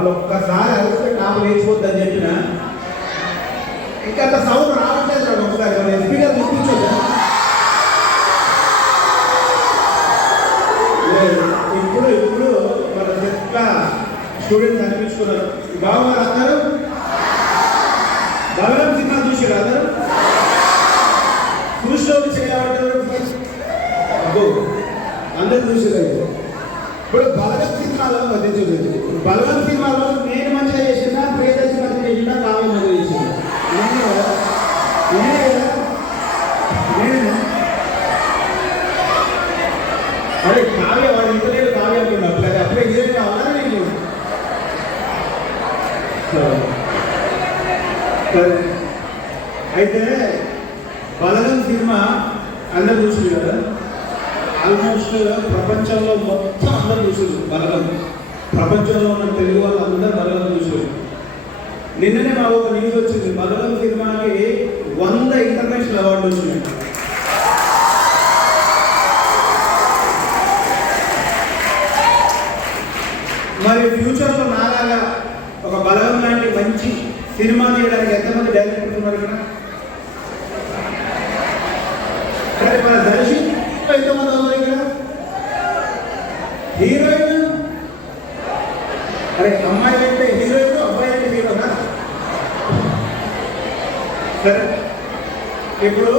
వాళ్ళు ఒక్కసారి అరిస్తే కాపు లేచిపోద్దని చెప్పిన ఇంకా అంత సౌండ్ రావట్లేదు రా ఒకసారి ఎస్పీ గారు చూపించొద్దా? ఇప్పుడు మన సెట్ల స్టూడెంట్స్ అనిపించుకున్నారు. బాగున్నారు అందరూ? బలగం సినిమా చూసారు అందరూ? చూసినోళ్ళు చేయబడ్డారు అందరూ చూసారు. ఇప్పుడు బలగం సినిమాలో బలగం సినిమాలో నేను మంచిగా చేసినా, ప్రియదర్శి మంచిగా చేసినా, కావ్య మంచిగా చేసిన అదే కావ్య వాడు ఇంత లేదు కావ్య అనుకున్నప్పుడు అది అప్పుడే ఏం కావాలని నేను అయితే బలగం సినిమా అందరూ చూసారు కదా. ఆల్మోస్ట్ ప్రపంచంలో మొత్తం అందరూ చూసారు బలగం. ప్రపంచంలో ఉన్న తెలుగు వాళ్ళు అందరూ బలగం చూసారు. నిన్ననే మా ఒక న్యూస్ వచ్చింది, బలగం సినిమాకి 100 ఇంటర్నేషనల్ అవార్డు వచ్చినాయి. మరి ఫ్యూచర్లో నాలాగా ఒక బలగం లాంటి మంచి సినిమా తీయడానికి ఎంతమంది డైరెక్టర్స్ ఉన్నారు ఇక్కడ? మన దర్శన్ ఎంతమంది ఉన్నారు ఇక్కడ? హీరోయిన్ అరే అమ్మాయి అంటే హీరోయిన్, అబ్బాయి అంటే హీరోనా? సరే, ఇప్పుడు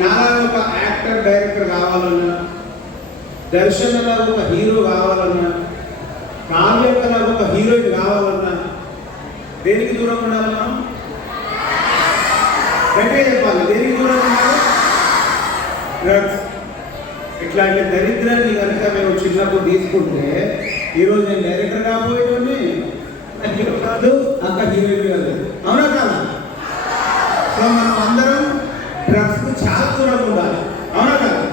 నాలా ఒక యాక్టర్ డైరెక్టర్ కావాలన్నా, దర్శన్లా ఒక హీరో కావాలన్నా, కావ్యకలా ఒక హీరోయిన్ కావాలన్నా దేనికి దూరం ఉండాలి? మనం గట్టిగా చెప్పాలి. దేనికి దూరం ఉండాలి? డ్రగ్స్. ఇట్లాంటి దరిద్రాన్ని కనుక మేము చిన్నప్పుడు తీసుకుంటే ఈరోజు నేను డైరెక్టర్ కాబోయేవాడిని, హీరో కాదు, అక్క హీరోయిన్ కాదు. అవునా కాదా? సో మనం అందరం డ్రగ్స్కు చాలా దూరంగా ఉండాలి. అవునా కాదా?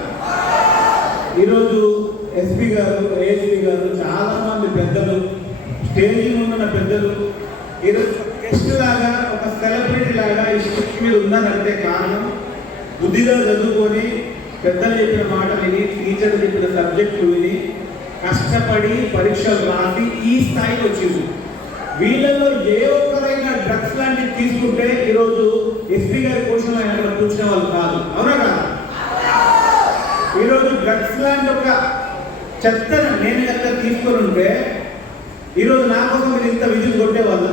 ఈరోజు ఎస్పీ గారు, ఏఎస్పీ గారు, చాలా మంది పెద్దలు, స్టేజ్ ఉన్న పెద్దలు ఈరోజు గెస్ట్ లాగా, ఒక సెలబ్రిటీ లాగా ఈ స్టేజ్ మీద ఉన్నారంటే కారణం బుద్ధిగా చదువుకొని, పెద్దలు చెప్పిన మాట విని, టీచర్లు చెప్పిన సబ్జెక్టు విని, కష్టపడి పరీక్షలు రాసి ఈ స్థాయికి వచ్చింది. వీళ్ళలో ఏ ఒక్కరైనా డ్రగ్స్ లాంటివి తీసుకుంటే ఈరోజు ఎస్పీ గారి కోసం ఆయన అక్కడ కూర్చునే వాళ్ళు కాదు. అవునా కాదు? ఈరోజు డ్రగ్స్ లాంటి ఒక చెత్తను నేను కనుక తీసుకొని ఉంటే ఈరోజు నా కోసం మీరు ఇంత విజయం కొట్టేవాళ్ళు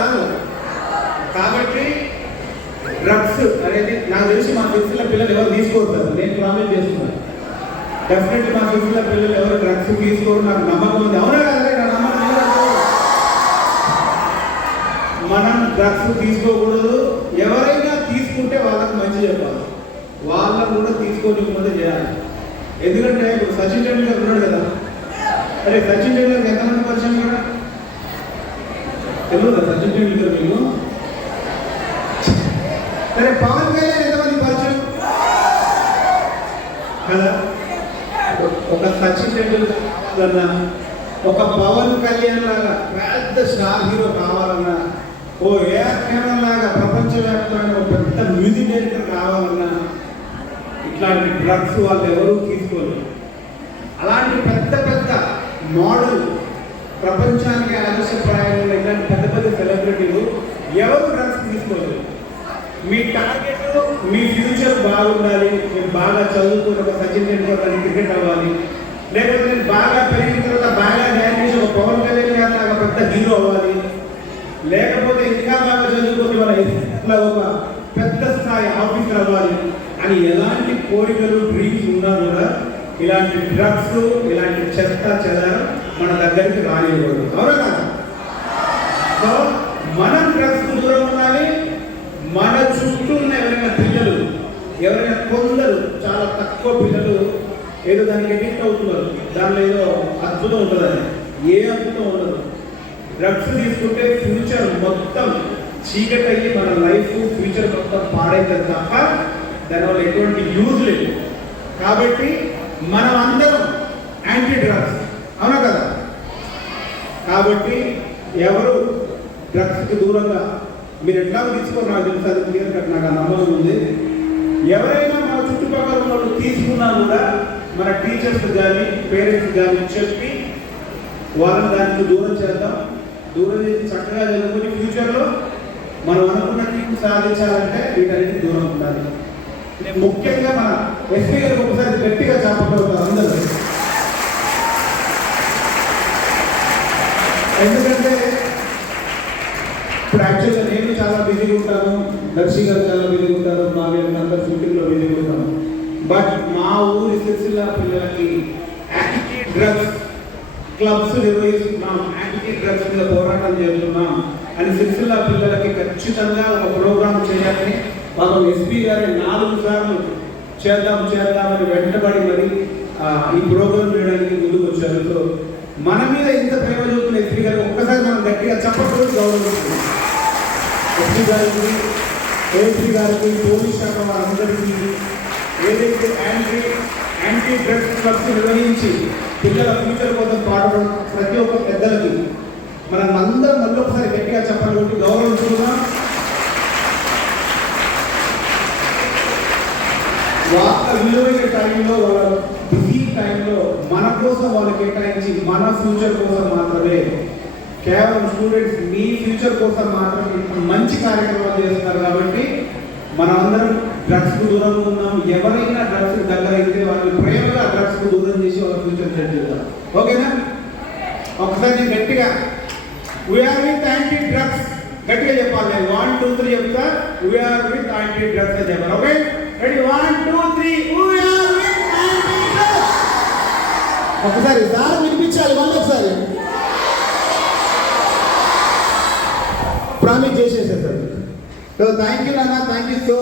కాదు. కాబట్టి డ్రగ్స్ అనేది నాకు తెలిసి మా ఫిఫ్త్ల పిల్లలు ఎవరు తీసుకోరు. నేను ప్రామిస్ చేస్తున్నాను, డెఫినెట్లీ మా ఫిఫ్త్ల పిల్లలు ఎవరు డ్రగ్స్ తీసుకోరు, నాకు నమ్మకం ఉంది. అవునా కదా? నా నమ్మకం. మనం డ్రగ్స్ తీసుకోకూడదు. ఎవరైనా తీసుకుంటే వాళ్ళకు మంచి చెప్పాలి, వాళ్ళకు కూడా తీసుకోనికుండా చేయాలి. ఎందుకంటే ఇప్పుడు సచిన్ టెండూల్కర్ ఉన్నాడు కదా. అరే సచిన్ టెండూల్కర్ ఎంతమంది పరిచయం కూడా తెలియదు. సచిన్ టెండూల్కర్ మీకు సరే, పవన్ కళ్యాణ్ ఎంతమంది పరిచయం కదా? ఒక సచిన్ టెండూల్కర్ కావాలన్నా, ఒక పవన్ కళ్యాణ్ లాగా పెద్ద స్టార్ హీరో కావాలన్నా, ఓ ఏఆర్ రెహమాన్ లాగా ప్రపంచవ్యాప్తంగా ఒక పెద్ద మ్యూజిక్ డైరెక్టర్ కావాలన్నా ఇట్లాంటి డ్రగ్స్ వాళ్ళు ఎవరూ తీసుకోరు. అలాంటి పెద్ద పెద్ద మోడల్, ప్రపంచానికి ఆదర్శప్రాయంగా ఇలాంటి పెద్ద పెద్ద సెలబ్రిటీలు ఎవరు డ్రగ్స్ తీసుకోలేదు. మీ టార్గెట్ మీ ఫ్యూచర్ బాగుండాలి, మీరు బాగా చదువుకుని ఒక సచిన్ టెండూల్కర్ క్రికెట్ అవ్వాలి, లేకపోతే నేను బాగా పెరిగిన తర్వాత బాగా డ్యాన్స్ చేసి ఒక పవన్ కళ్యాణ్ గారు లాగా పెద్ద హీరో అవ్వాలి, లేకపోతే ఇంకా బాగా చదువుకొని మన ఒక పెద్ద స్థాయి ఆఫీసర్ అవ్వాలి అని ఎలాంటి కోరికలు, డ్రీమ్స్ ఉన్నా కూడా ఇలాంటి డ్రగ్స్, ఇలాంటి చెత్త చెదారం మన దగ్గరికి రానివ్వదు. అవునా కదా? సో మనం డ్రగ్స్ దూరం ఉండాలి. మన చుట్టూ ఉన్న ఎవరైనా పిల్లలు, ఎవరైనా కొందరు చాలా తక్కువ పిల్లలు ఏదో దానికి ఎడిక్ట్ అవుతున్నారు, దానిలో ఏదో అద్భుతం ఉంటుందని. ఏ అద్భుతం ఉండదు. డ్రగ్స్ తీసుకుంటే ఫ్యూచర్ మొత్తం చీకటి అయ్యి మన లైఫ్, ఫ్యూచర్ మొత్తం పాడైతే తప్ప దానివల్ల ఎటువంటి యూజ్ లేదు. కాబట్టి మనం అందరం యాంటీ డ్రగ్స్. అవునా కదా? కాబట్టి ఎవరు డ్రగ్స్కి దూరంగా మీరు ఎట్లా తీసుకోరు నాకు తెలుసు, అది క్లియర్ కట్ నాకు ఆ నమ్మకం ఉంది. ఎవరైనా మన చుట్టుపక్కల ఉన్న వాళ్ళు తీసుకున్నా కూడా మన టీచర్స్ కానీ పేరెంట్స్ కానీ చెప్పి వాళ్ళని దానికి దూరం చేద్దాం. దూరం చేసి చక్కగా చదువుకుని ఫ్యూచర్లో మనం అనుకున్నట్టు సాధించాలంటే వీటన్నిటికి దూరం ఉండాలి. నేను ముఖ్యంగా మన ఎస్పీ గారికి ఒకసారి గట్టిగా చెప్పగలుగుతాను అందరూ. ఎందుకంటే ఇప్పుడు యాక్చువల్గా నేను చాలా బిజీగా ఉంటాను, దర్శి గారు చాలా బిజీగా ఉంటారు, మా వీళ్ళందరూ షూటింగ్లో బిజీగా ఉంటాను. బట్ మా ఊరి సిరిసిల్ల పిల్లలకి యాంటీ డ్రగ్స్ క్లబ్స్ నిర్వహిస్తున్నాం, యాంటీ డ్రగ్స్ మీద పోరాటం చేస్తున్నాం అని సిరిసిల్ల పిల్లలకి ఖచ్చితంగా ఒక ప్రోగ్రాం చేయాలని మనం ఎస్పీ గారి 4 సార్లు చేద్దామని వెంటబడి మరి ఈ ప్రోగ్రాం చేయడానికి ముందుకు వచ్చారు. సో మన మీద ఇంత ప్రేమ చూపుతున్న ఎస్పీ గారు ఒక్కసారి మనం గట్టిగా చెప్పకూడదు. గౌరవిస్తున్నాం ఎస్పీ గారికి, ఏఎస్పీ గారికి, పోలీస్ శాఖ వారందరికీ ఏదైతే యాంటీ డ్రగ్స్ క్లబ్స్ నిర్వహించి పిల్లల ఫ్యూచర్ కోసం పాడడం ప్రతి ఒక్క పెద్దలకి మనం అందరం మళ్ళీ ఒకసారి గట్టిగా చెప్పాలి కాబట్టి గౌరవించుకున్నాం. వాళ్ళ విలువైన టైంలో, వాళ్ళ బిజీ టైంలో మన కోసం వాళ్ళు కేటాయించి మన ఫ్యూచర్ కోసం మాత్రమే, కేవలం స్టూడెంట్స్ మీ ఫ్యూచర్ కోసం మాత్రమే మంచి కార్యక్రమాలు చేస్తున్నారు. కాబట్టి మనమందరం డ్రగ్స్కు దూరంగా ఉన్నాం. ఎవరైనా డ్రగ్స్ దగ్గర అయితే వాళ్ళని ప్రేమగా డ్రగ్స్కు దూరం చేసి వాళ్ళ ఫ్యూచర్ సెట్ చేద్దాం. ఓకేనా? ఒకసారి గట్టిగా వీఆర్ విత్ యాంటీ డ్రగ్స్ గట్టిగా చెప్పాలి. నేను 1 2 3 చెప్తా. వీఆర్ విత్ యాంటీ డ్రగ్స్ అని చెప్పాలి. Okay, ready? 1 2 3 we are with anti drugs. ఒకసారి సార్ వినిపించాలి, మళ్ళీ ఒకసారి ప్రామిస్ చేసేసారు. సో థ్యాంక్ యూ నాన్న, థ్యాంక్ యూ సో